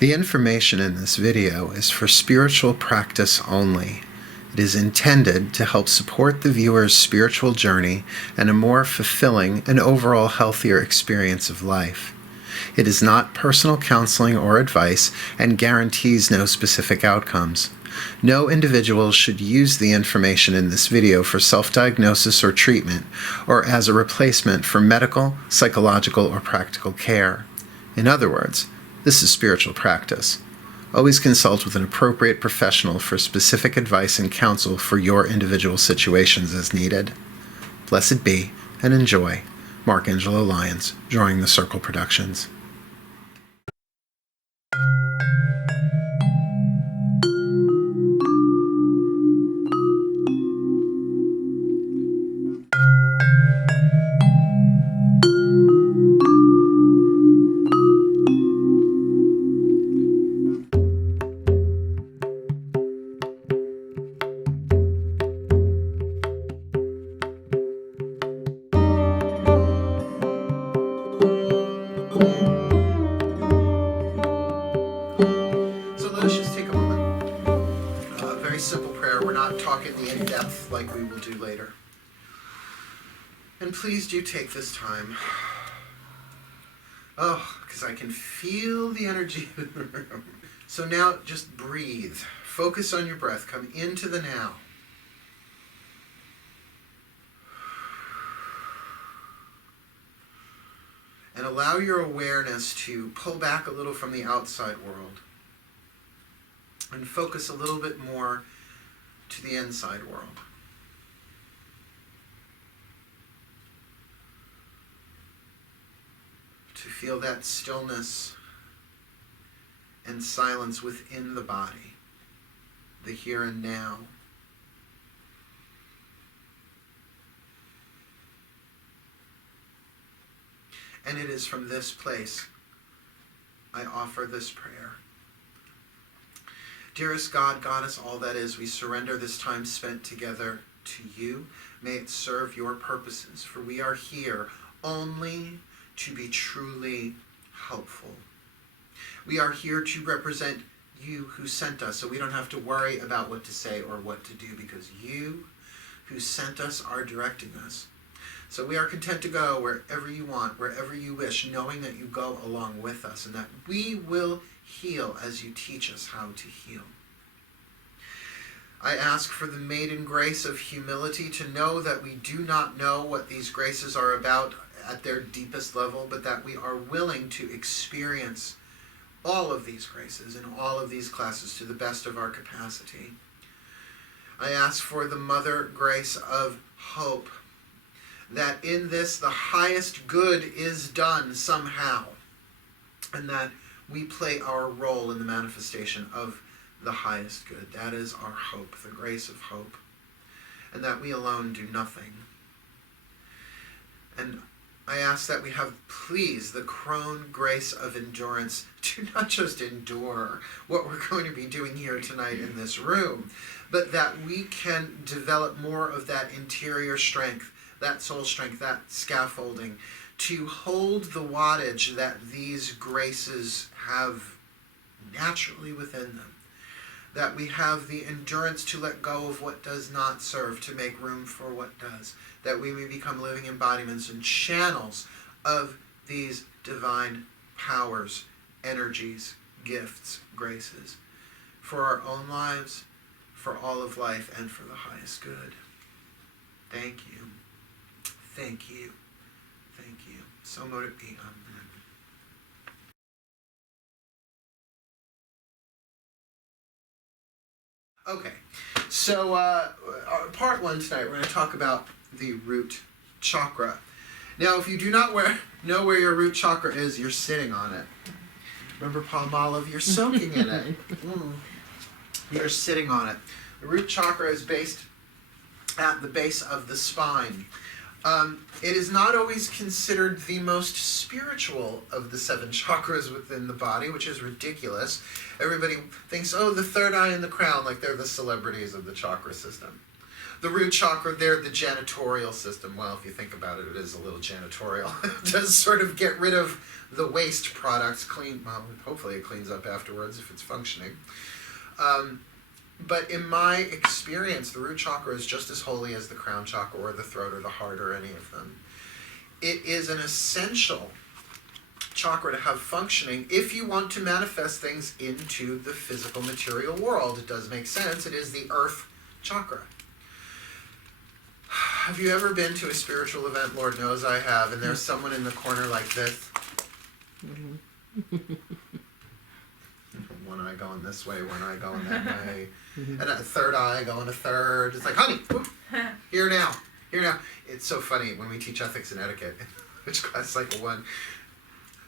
The information in this video is for spiritual practice only. It is intended to help support the viewer's spiritual journey and a more fulfilling and overall healthier experience of life. It is not personal counseling or advice and guarantees no specific outcomes. No individual should use the information in this video for self-diagnosis or treatment, or as a replacement for medical, psychological, or practical care. In other words, this is spiritual practice. Always consult with an appropriate professional for specific advice and counsel for your individual situations as needed. Blessed be, and enjoy. Mark Angelo Lyons, Drawing the Circle Productions. Like we will do later. And please do take this time. Oh, because I can feel the energy in the room. So now just breathe. Focus on your breath. Come into the now. And allow your awareness to pull back a little from the outside world. And focus a little bit more to the inside world. To feel that stillness and silence within the body, the here and now. And it is from this place I offer this prayer. Dearest God, Goddess, all that is, we surrender this time spent together to you. May it serve your purposes, for we are here only to be truly helpful. We are here to represent you who sent us, so we don't have to worry about what to say or what to do, because you who sent us are directing us. So we are content to go wherever you want, wherever you wish, knowing that you go along with us and that we will heal as you teach us how to heal. I ask for the maiden grace of humility to know that we do not know what these graces are about at their deepest level, but that we are willing to experience all of these graces in all of these classes to the best of our capacity. I ask for the mother grace of hope, that in this the highest good is done somehow, and that we play our role in the manifestation of the highest good. That is our hope, the grace of hope, and that we alone do nothing. And I ask that we have, please, the crone grace of endurance to not just endure what we're going to be doing here tonight in this room, but that we can develop more of that interior strength, that soul strength, that scaffolding, to hold the wattage that these graces have naturally within them. That we have the endurance to let go of what does not serve, to make room for what does. That we may become living embodiments and channels of these divine powers, energies, gifts, graces, for our own lives, for all of life, and for the highest good. Thank you. Thank you. Thank you. So mote it be. Amen. Okay, so part one tonight, we're going to talk about the root chakra. Now, if you do not know where your root chakra is, you're sitting on it. Remember Palmolive? You're soaking in it. You're sitting on it. The root chakra is based at the base of the spine. It is not always considered the most spiritual of the 7 chakras within the body, which is ridiculous. Everybody thinks, oh, the third eye and the crown, like they're the celebrities of the chakra system. The root chakra, they're the janitorial system. Well, if you think about it, it is a little janitorial. It does sort of get rid of the waste products, hopefully it cleans up afterwards if it's functioning. But in my experience, the root chakra is just as holy as the crown chakra or the throat or the heart or any of them. It is an essential chakra to have functioning if you want to manifest things into the physical material world. It does make sense. It is the earth chakra. Have you ever been to a spiritual event? Lord knows I have. And there's someone in the corner like this. One eye going this way, one eye going that way. And a third eye going a third. It's like, honey, here now. It's so funny when we teach ethics and etiquette, which class cycle 1.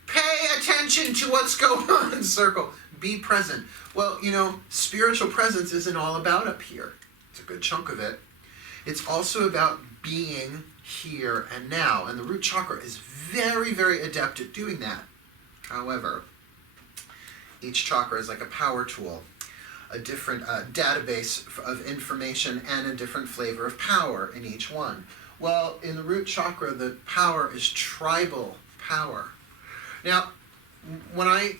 Pay attention to what's going on in circle. Be present. Well, spiritual presence isn't all about up here. It's a good chunk of it. It's also about being here and now. And the root chakra is very, very adept at doing that. However, each chakra is like a power tool, a different database of information and a different flavor of power in each one. Well, in the root chakra, the power is tribal power. Now, when I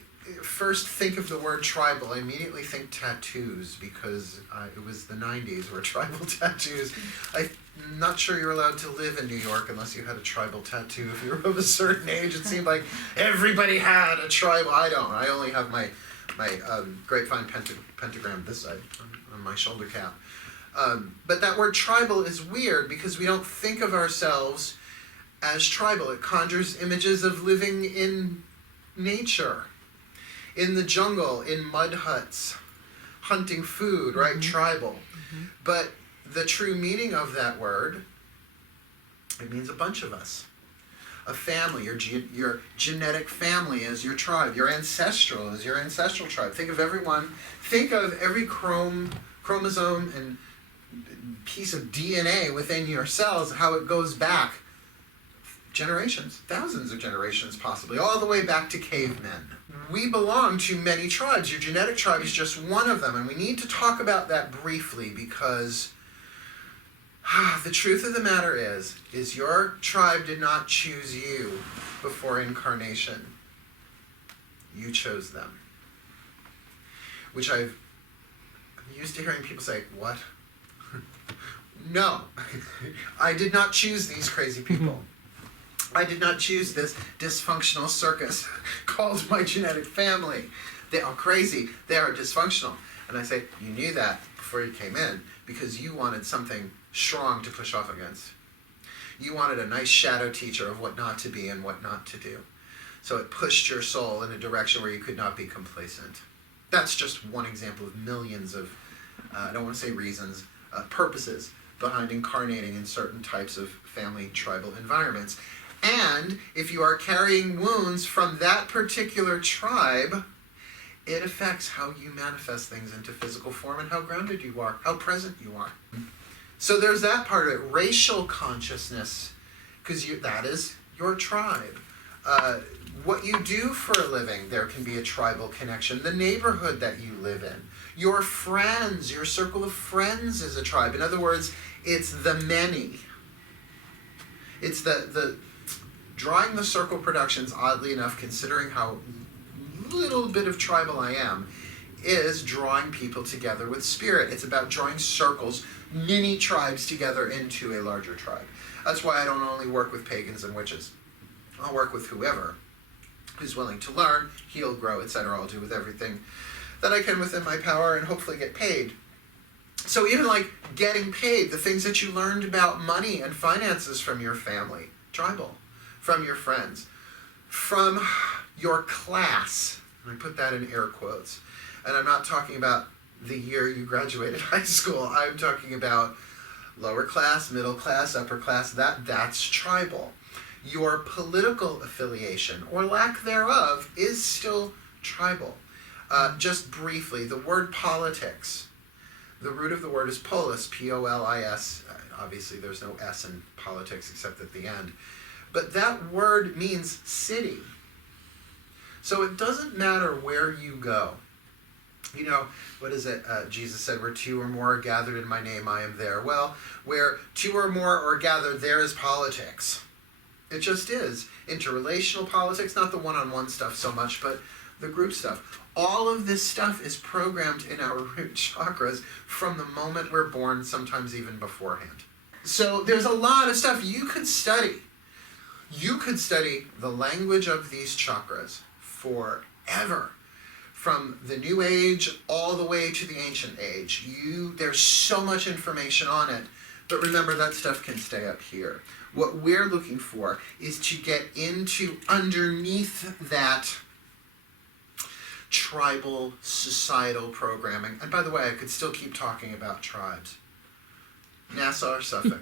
first think of the word tribal, I immediately think tattoos, because it was the 90s where tribal tattoos. I'm not sure you're allowed to live in New York unless you had a tribal tattoo. If you were of a certain age, it seemed like everybody had a tribal. I don't. I only have my grapevine pentagram this side on my shoulder cap. But that word tribal is weird because we don't think of ourselves as tribal. It conjures images of living in nature, in the jungle, in mud huts, hunting food, right? Tribal. But the true meaning of that word, it means a bunch of us. A family, your genetic family is your tribe. Your ancestral is your ancestral tribe. Think of every chromosome and piece of DNA within your cells, how it goes back generations, thousands of generations possibly, all the way back to cavemen. We belong to many tribes. Your genetic tribe is just one of them, and we need to talk about that briefly because the truth of the matter is your tribe did not choose you before incarnation. You chose them. Which I'm used to hearing people say, what? No, I did not choose these crazy people. I did not choose this dysfunctional circus called my genetic family. They are crazy. They are dysfunctional. And I say, you knew that before you came in because you wanted something strong to push off against. You wanted a nice shadow teacher of what not to be and what not to do. So it pushed your soul in a direction where you could not be complacent. That's just one example of millions of, I don't want to say reasons, purposes behind incarnating in certain types of family tribal environments. And if you are carrying wounds from that particular tribe, it affects how you manifest things into physical form and how grounded you are, how present you are. So there's that part of it, racial consciousness, because that is your tribe. What you do for a living, there can be a tribal connection. The neighborhood that you live in, your friends, your circle of friends is a tribe. In other words, it's the many. It's the drawing the circle productions, oddly enough, considering how little bit of tribal I am, is drawing people together with spirit. It's about drawing circles, mini tribes together into a larger tribe. That's why I don't only work with pagans and witches. I'll work with whoever who's willing to learn, heal, grow, etc. I'll do with everything that I can within my power and hopefully get paid. So even like getting paid, the things that you learned about money and finances from your family, tribal, from your friends, from your class, and I put that in air quotes, and I'm not talking about the year you graduated high school, I'm talking about lower class, middle class, upper class, that's tribal. Your political affiliation, or lack thereof, is still tribal. Just briefly, the word politics, the root of the word is polis, P-O-L-I-S. Obviously, there's no S in politics except at the end. But that word means city. So it doesn't matter where you go. You know, what is it? Jesus said, where two or more are gathered in my name, I am there. Well, where two or more are gathered, there is politics. It just is. Interrelational politics, not the one-on-one stuff so much, but the group stuff. All of this stuff is programmed in our root chakras from the moment we're born, sometimes even beforehand. So there's a lot of stuff you could study. You could study the language of these chakras forever. From the New Age all the way to the Ancient Age. There's so much information on it. But remember, that stuff can stay up here. What we're looking for is to get into underneath that tribal, societal programming. And by the way, I could still keep talking about tribes. Nassau or Suffolk?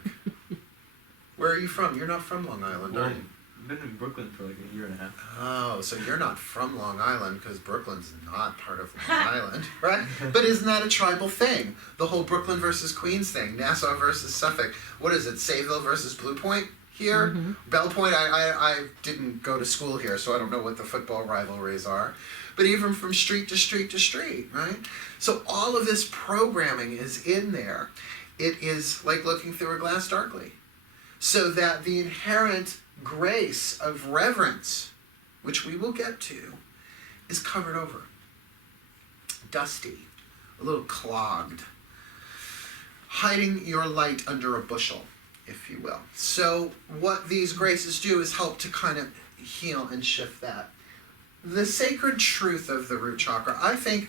Where are you from? You're not from Long Island, are you? I've been in Brooklyn for like a year and a half. Oh, so you're not from Long Island because Brooklyn's not part of Long Island, right? But isn't that a tribal thing? The whole Brooklyn versus Queens thing, Nassau versus Suffolk. What is it, Sayville versus Blue Point here? Mm-hmm. Bell Point, I didn't go to school here, so I don't know what the football rivalries are. But even from street to street to street, right? So all of this programming is in there. It is like looking through a glass darkly. So that the inherent grace of reverence, which we will get to, is covered over. Dusty, a little clogged. Hiding your light under a bushel, if you will. So what these graces do is help to kind of heal and shift that. The sacred truth of the root chakra, I think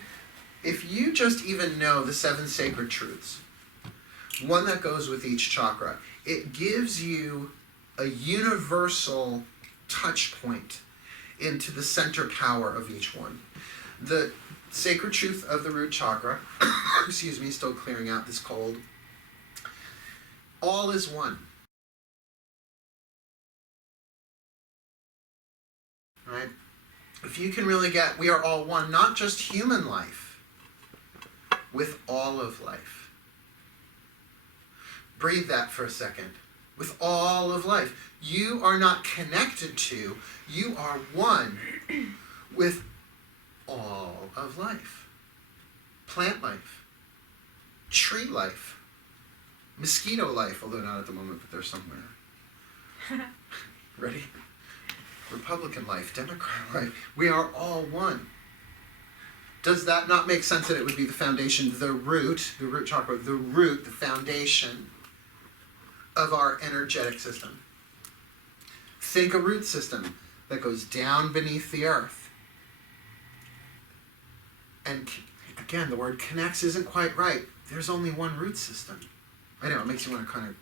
if you just even know the 7 sacred truths, one that goes with each chakra, it gives you a universal touch point into the center power of each one. The sacred truth of the root chakra, excuse me, still clearing out this cold, all is one. Right? If you can really get, we are all one, not just human life, with all of life. Breathe that for a second. With all of life. You are not connected to, you are one with all of life. Plant life. Tree life. Mosquito life, although not at the moment, but they're somewhere. Ready? Republican life, Democrat life. We are all one. Does that not make sense that it would be the foundation, the root chakra, the root, the foundation of our energetic system? Think a root system that goes down beneath the earth. And again, the word connects isn't quite right. There's only one root system. I know, it makes you want to kind of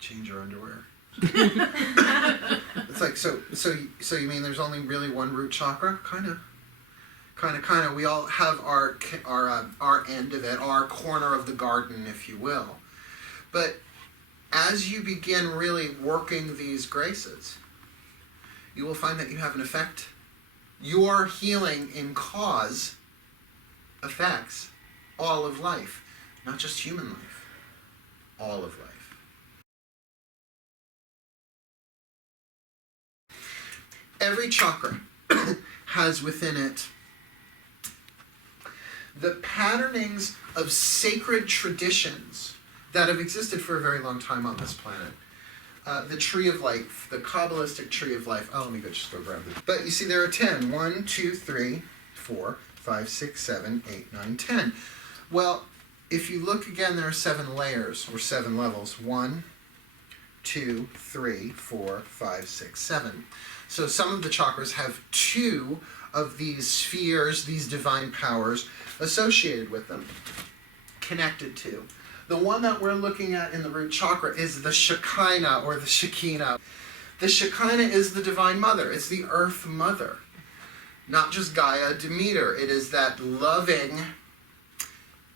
change your underwear. It's like, so you mean there's only really one root chakra? Kind of. We all have our end of it, our corner of the garden, if you will. But as you begin really working these graces, you will find that you have an effect. Your healing in cause affects all of life, not just human life, all of life. Every chakra has within it the patternings of sacred traditions that have existed for a very long time on this planet. The tree of life, the Kabbalistic tree of life. Oh, let me just go grab it. But you see, there are 10. 1, 2, 3, 4, 5, 6, 7, 8, 9, 10. Well, if you look again, there are 7 layers, or 7 levels. 1, 2, 3, 4, 5, 6, 7. So some of the chakras have 2 of these spheres, these divine powers, associated with them, connected to. The one that we're looking at in the root chakra is the Shekinah, or the Shekinah. The Shekinah is the divine mother. It's the earth mother. Not just Gaia, Demeter. It is that loving,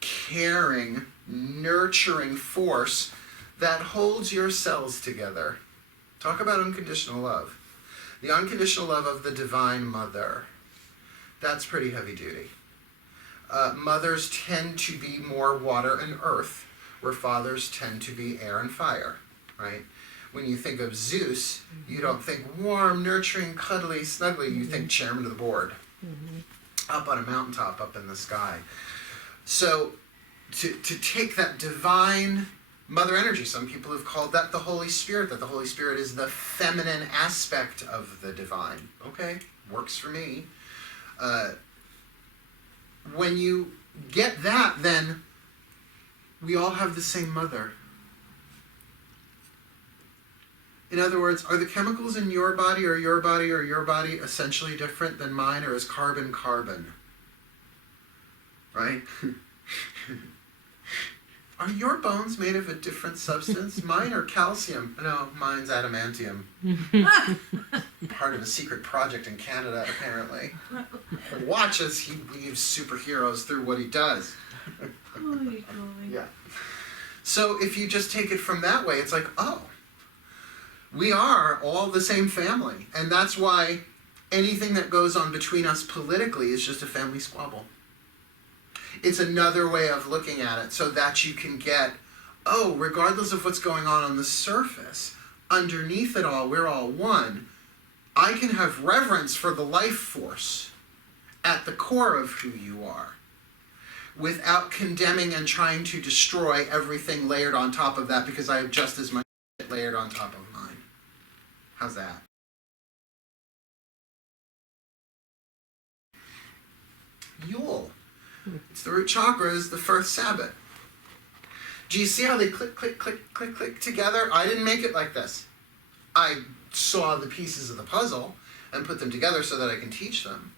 caring, nurturing force that holds your cells together. Talk about unconditional love. The unconditional love of the divine mother. That's pretty heavy duty. Mothers tend to be more water and earth, where fathers tend to be air and fire, right? When you think of Zeus, you don't think warm, nurturing, cuddly, snuggly. You think chairman of the board. up on a mountaintop up in the sky. So to take that divine mother energy, some people have called that the Holy Spirit, that the Holy Spirit is the feminine aspect of the divine. Okay, works for me. When you get that, then we all have the same mother. In other words, are the chemicals in your body or your body or your body essentially different than mine, or is carbon carbon? Right? Are your bones made of a different substance? Mine are calcium. No, mine's adamantium. Part of a secret project in Canada, apparently. Watch as he weaves superheroes through what he does. Yeah. So if you just take it from that way, it's like, oh, we are all the same family. And that's why anything that goes on between us politically is just a family squabble. It's another way of looking at it so that you can get, oh, regardless of what's going on the surface, underneath it all, we're all one. I can have reverence for the life force at the core of who you are without condemning and trying to destroy everything layered on top of that because I have just as much layered on top of mine. How's that? Yule. It's the root chakra, is the first Sabbath. Do you see how they click, click, click, click, click together? I didn't make it like this. I saw the pieces of the puzzle and put them together so that I can teach them.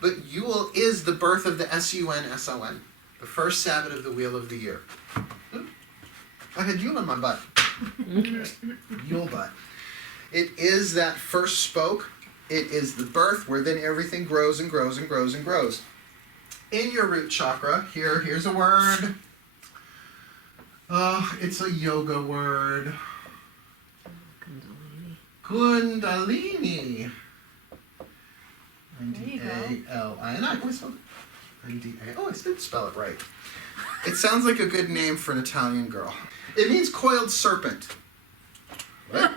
But Yule is the birth of the S-U-N-S-O-N, the first Sabbath of the wheel of the year. I had Yule in my butt. Yule butt. It is that first spoke. It is the birth where then everything grows and grows and grows and grows. In your root chakra, here's a word. It's a yoga word. Kundalini. N-D-A-L-I-N-I. Oh, I spelled it. N-D-A. Oh, I did spell it right. It sounds like a good name for an Italian girl. It means coiled serpent. What? I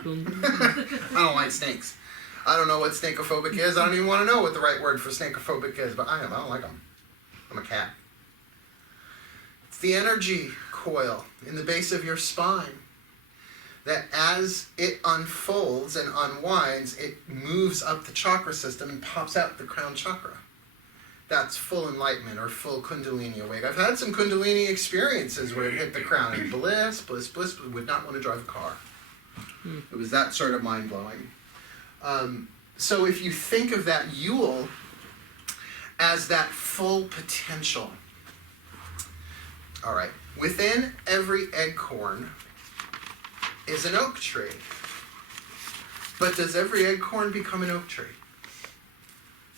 don't like snakes. I don't know what snakophobic is. I don't even want to know what the right word for snakophobic is, but I don't like them. I'm a cat. It's the energy coil in the base of your spine that as it unfolds and unwinds, it moves up the chakra system and pops out the crown chakra. That's full enlightenment or full kundalini awake. I've had some kundalini experiences where it hit the crown and bliss, would not want to drive a car. It was that sort of mind-blowing. So if you think of that Yule as that full potential. All right, within every acorn is an oak tree. But does every acorn become an oak tree?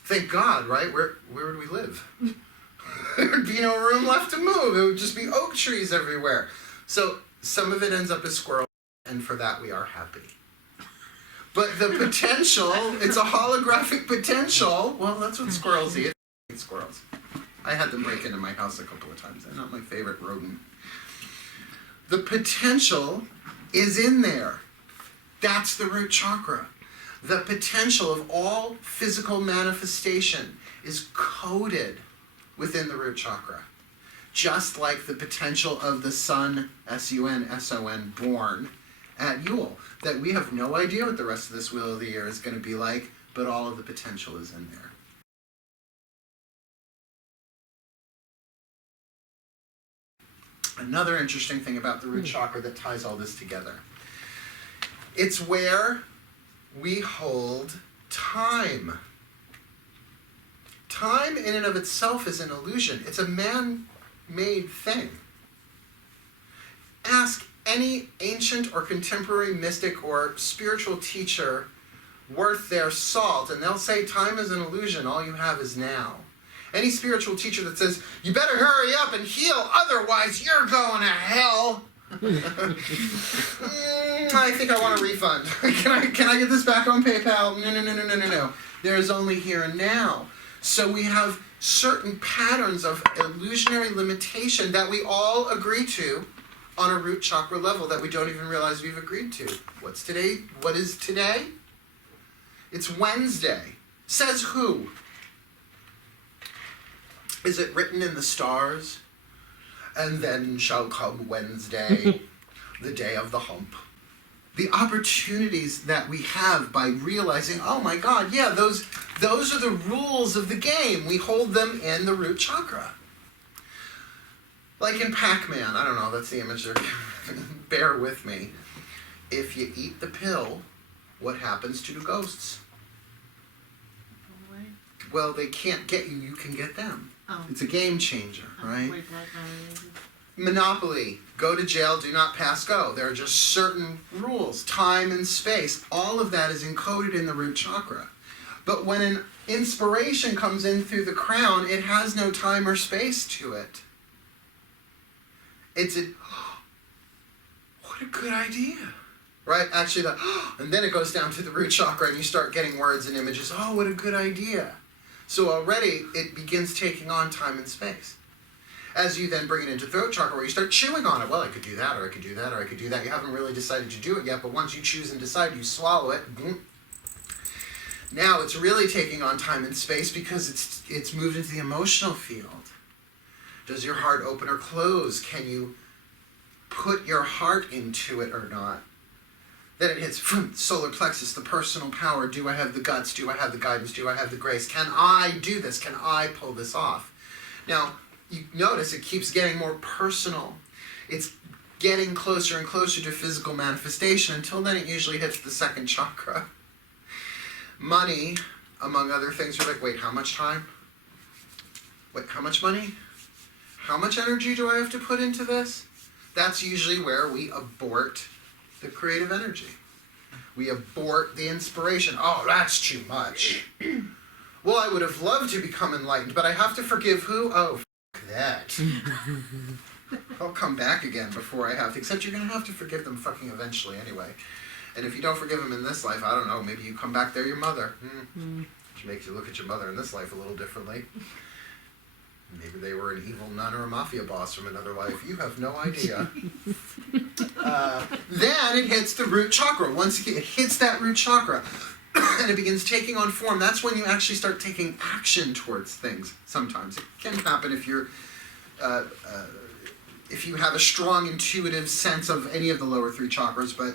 Thank God, right? Where would we live? There would be no room left to move. It would just be oak trees everywhere. So some of it ends up as squirrel, and for that we are happy. But the potential, it's a holographic potential. Well, that's what squirrels eat. Squirrels. I had them break into my house a couple of times. They're not my favorite rodent. The potential is in there. That's the root chakra. The potential of all physical manifestation is coded within the root chakra. Just like the potential of the sun, S-U-N-S-O-N, born at Yule. That we have no idea what the rest of this wheel of the year is going to be like, but all of the potential is in there. Another interesting thing about the root chakra that ties all this together. It's where we hold time. Time in and of itself is an illusion. It's a man-made thing. Ask any ancient or contemporary mystic or spiritual teacher worth their salt, and they'll say time is an illusion. All you have is now. Any spiritual teacher that says, you better hurry up and heal, otherwise you're going to hell. I think I want a refund. Can I get this back on PayPal? No. There's only here and now. So we have certain patterns of illusionary limitation that we all agree to on a root chakra level that we don't even realize we've agreed to. What's today? What is today? It's Wednesday. Says who? Is it written in the stars? And then shall come Wednesday, the day of the hump. The opportunities that we have by realizing, oh my God, yeah, those are the rules of the game. We hold them in the root chakra. Like in Pac-Man, I don't know, that's the image they're giving. Bear with me. If you eat the pill, what happens to the ghosts? Well, they can't get you, you can get them. Oh. It's a game changer, right? Like that, Monopoly, go to jail, do not pass go. There are just certain rules, time and space. All of that is encoded in the root chakra. But when an inspiration comes in through the crown, it has no time or space to it. It's what a good idea. Right? Actually, and then it goes down to the root chakra and you start getting words and images. Oh, what a good idea. So already it begins taking on time and space. As you then bring it into throat chakra where you start chewing on it. Well, I could do that, or I could do that, or I could do that. You haven't really decided to do it yet, but once you choose and decide, you swallow it. Now it's really taking on time and space because it's moved into the emotional field. Does your heart open or close? Can you put your heart into it or not? Then it hits solar plexus, the personal power. Do I have the guts? Do I have the guidance? Do I have the grace? Can I do this? Can I pull this off? Now, you notice it keeps getting more personal. It's getting closer and closer to physical manifestation. Until then, it usually hits the second chakra. Money, among other things, are like, wait, how much time? Wait, how much money? How much energy do I have to put into this? That's usually where we abort the creative energy. We abort the inspiration. Oh, that's too much. Well, I would have loved to become enlightened, but I have to forgive who? Oh, that. I'll come back again before I have to, except you're going to have to forgive them fucking eventually anyway. And if you don't forgive them in this life, I don't know, maybe you come back, they're your mother. Which makes you look at your mother in this life a little differently. Maybe they were an evil nun or a mafia boss from another life. You have no idea. Then it hits the root chakra. Once it hits that root chakra, and it begins taking on form, that's when you actually start taking action towards things. Sometimes it can happen if you're, if you have a strong intuitive sense of any of the lower three chakras. But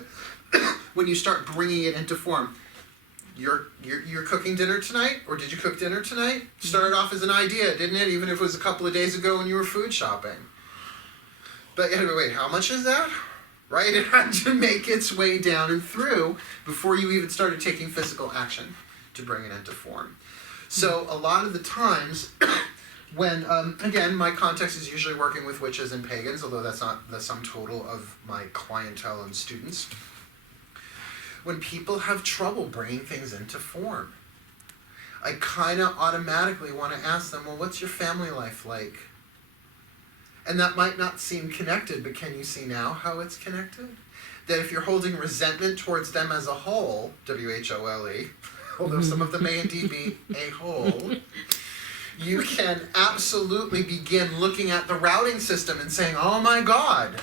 when you start bringing it into form, you're cooking dinner tonight, or did you cook dinner tonight? Started off as an idea, didn't it? Even if it was a couple of days ago when you were food shopping. But anyway, wait, how much is that? Right? It had to make its way down and through before you even started taking physical action to bring it into form. So a lot of the times when, again, my context is usually working with witches and pagans, although that's not the sum total of my clientele and students. When people have trouble bringing things into form, I kind of automatically want to ask them, well, what's your family life like? And that might not seem connected, but can you see now how it's connected? That if you're holding resentment towards them as a whole, W-H-O-L-E, although some of them may indeed be a whole, you can absolutely begin looking at the routing system and saying, oh my God,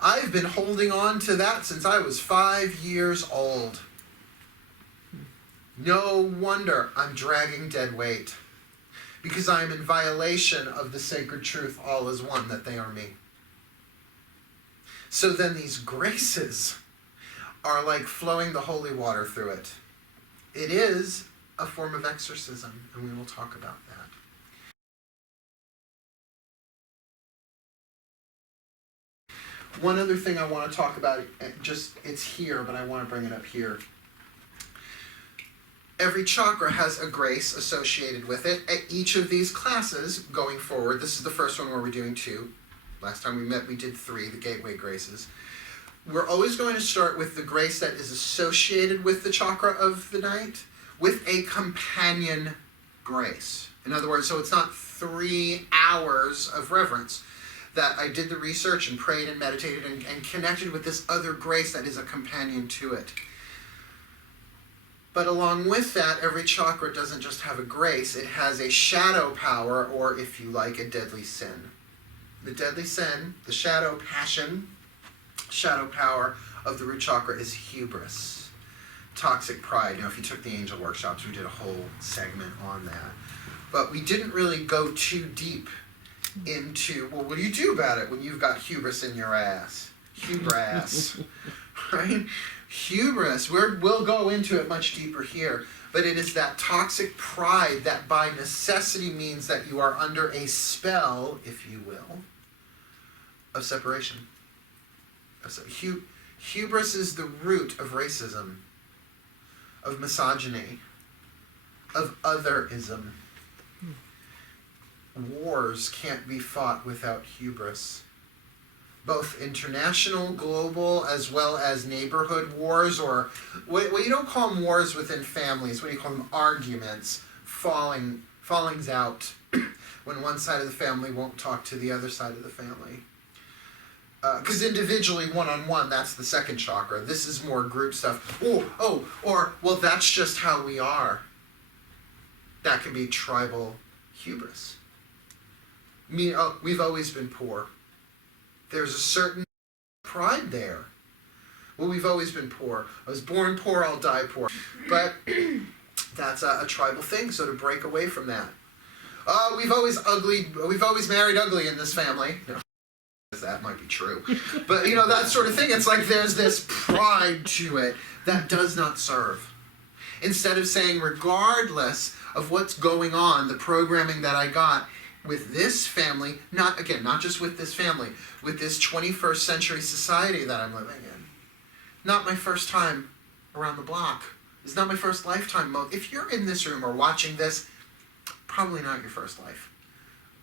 I've been holding on to that since I was 5 years old. No wonder I'm dragging dead weight. Because I am in violation of the sacred truth, all is one, that they are me. So then these graces are like flowing the holy water through it. It is a form of exorcism, and we will talk about that. One other thing I want to talk about, it's here, but I want to bring it up here. Every chakra has a grace associated with it. At each of these classes going forward, this is the first one where we're doing 2. Last time we met, we did 3, the gateway graces. We're always going to start with the grace that is associated with the chakra of the night, with a companion grace. In other words, so it's not 3 hours of reverence. That I did the research and prayed and meditated and connected with this other grace that is a companion to it. But along with that, every chakra doesn't just have a grace, it has a shadow power, or if you like, a deadly sin. The deadly sin, the shadow passion, shadow power of the root chakra is hubris, toxic pride. Now, if you took the angel workshops, we did a whole segment on that. But we didn't really go too deep into, well, what do you do about it when you've got hubris in your ass? Hubris, right? Hubris, we'll go into it much deeper here, but it is that toxic pride that by necessity means that you are under a spell, if you will, of separation. Hubris is the root of racism, of misogyny, of otherism. Wars can't be fought without hubris. Both international, global, as well as neighborhood wars, or what you don't call them wars within families, what do you call them? Arguments, fallings out, when one side of the family won't talk to the other side of the family. Because individually, one-on-one, that's the second chakra. This is more group stuff. Or, well, that's just how we are. That can be tribal hubris. We've always been poor. There's a certain pride there. Well, we've always been poor. I was born poor, I'll die poor. But that's a tribal thing, so to break away from that. We've always married ugly in this family. No, that might be true. But, that sort of thing. It's like there's this pride to it that does not serve. Instead of saying, regardless of what's going on, the programming that I got, with this family, not just with this family, with this 21st century society that I'm living in. Not my first time around the block. It's not my first lifetime. If you're in this room or watching this, probably not your first life.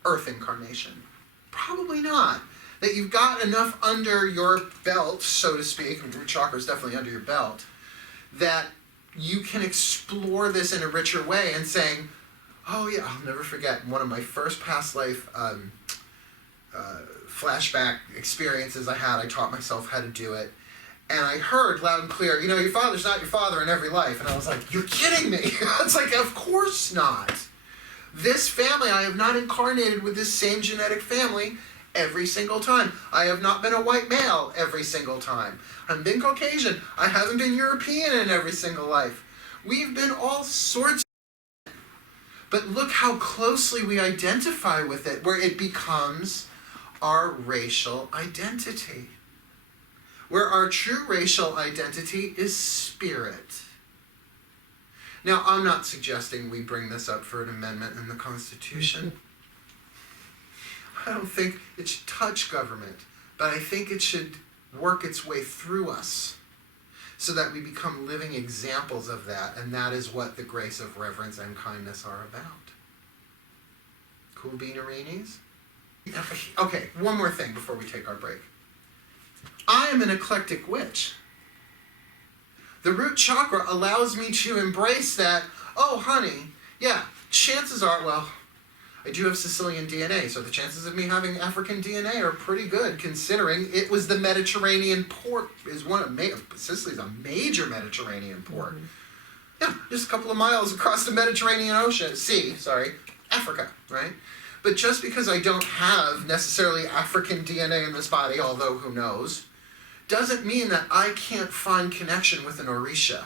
Earth incarnation. Probably not. That you've got enough under your belt, so to speak, and Root Chakra is definitely under your belt, that you can explore this in a richer way and saying, oh yeah, I'll never forget one of my first past life flashback experiences I had. I taught myself how to do it. And I heard loud and clear, your father's not your father in every life. And I was like, you're kidding me. It's like, of course not. This family, I have not incarnated with this same genetic family every single time. I have not been a white male every single time. I've been Caucasian. I haven't been European in every single life. We've been all sorts. But look how closely we identify with it, where it becomes our racial identity. Where our true racial identity is spirit. Now, I'm not suggesting we bring this up for an amendment in the Constitution. I don't think it should touch government, but I think it should work its way through us so that we become living examples of that, and that is what the grace of reverence and kindness are about. Cool beanereenies? Okay, one more thing before we take our break. I am an eclectic witch. The root chakra allows me to embrace that, oh honey, yeah, chances are, well, I do have Sicilian DNA, so the chances of me having African DNA are pretty good, considering it was the Mediterranean port. Sicily's a major Mediterranean port. Mm-hmm. Yeah, just a couple of miles across the Mediterranean Africa, right? But just because I don't have necessarily African DNA in this body, although who knows, doesn't mean that I can't find connection with an Orisha,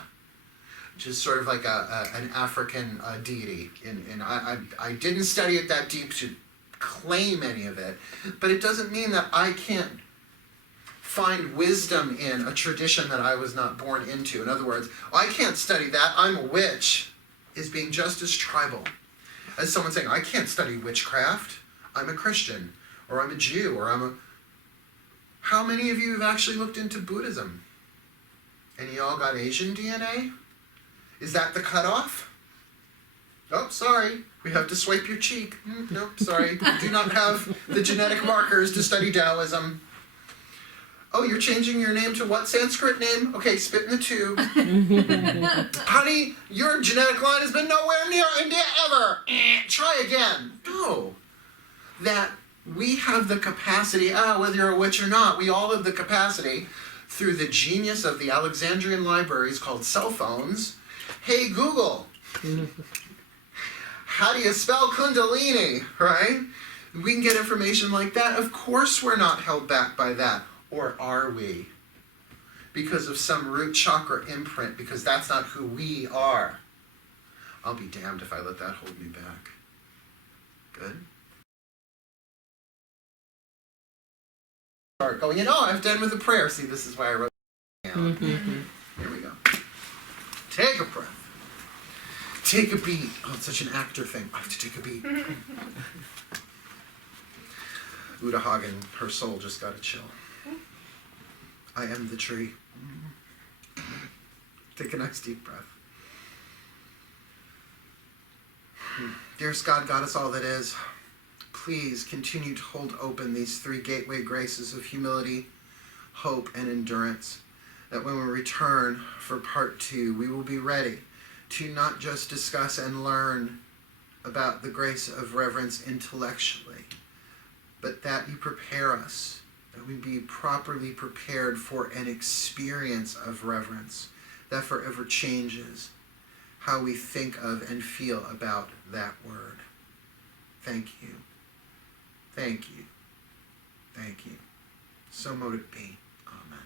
which is sort of like an African deity. And I didn't study it that deep to claim any of it, but it doesn't mean that I can't find wisdom in a tradition that I was not born into. In other words, I can't study that. I'm a witch is being just as tribal as someone saying, I can't study witchcraft. I'm a Christian, or I'm a Jew, or I'm a... How many of you have actually looked into Buddhism? And you all got Asian DNA? Is that the cutoff? Oh, sorry. We have to swipe your cheek. Nope, sorry. Do not have the genetic markers to study Taoism. Oh, you're changing your name to what Sanskrit name? Okay, spit in the tube. Honey, your genetic line has been nowhere near India ever. Try again. No. That we have the capacity, whether you're a witch or not, we all have the capacity through the genius of the Alexandrian libraries called cell phones. Hey, Google. How do you spell Kundalini, right? We can get information like that. Of course we're not held back by that. Or are we? Because of some root chakra imprint, because that's not who we are. I'll be damned if I let that hold me back. Good. Start going in. Oh, I've done with the prayer. See, this is why I wrote it down. Here we go. Take a breath. Take a beat. Oh, it's such an actor thing. I have to take a beat. Uta Hagen, her soul just got a chill. I am the tree. Take a nice deep breath. Dearest God, Goddess, all that is, please continue to hold open these three gateway graces of humility, hope, and endurance, that when we return for part 2, we will be ready to not just discuss and learn about the grace of reverence intellectually, but that you prepare us, that we be properly prepared for an experience of reverence that forever changes how we think of and feel about that word. Thank you. Thank you. Thank you. So mote it be. Amen.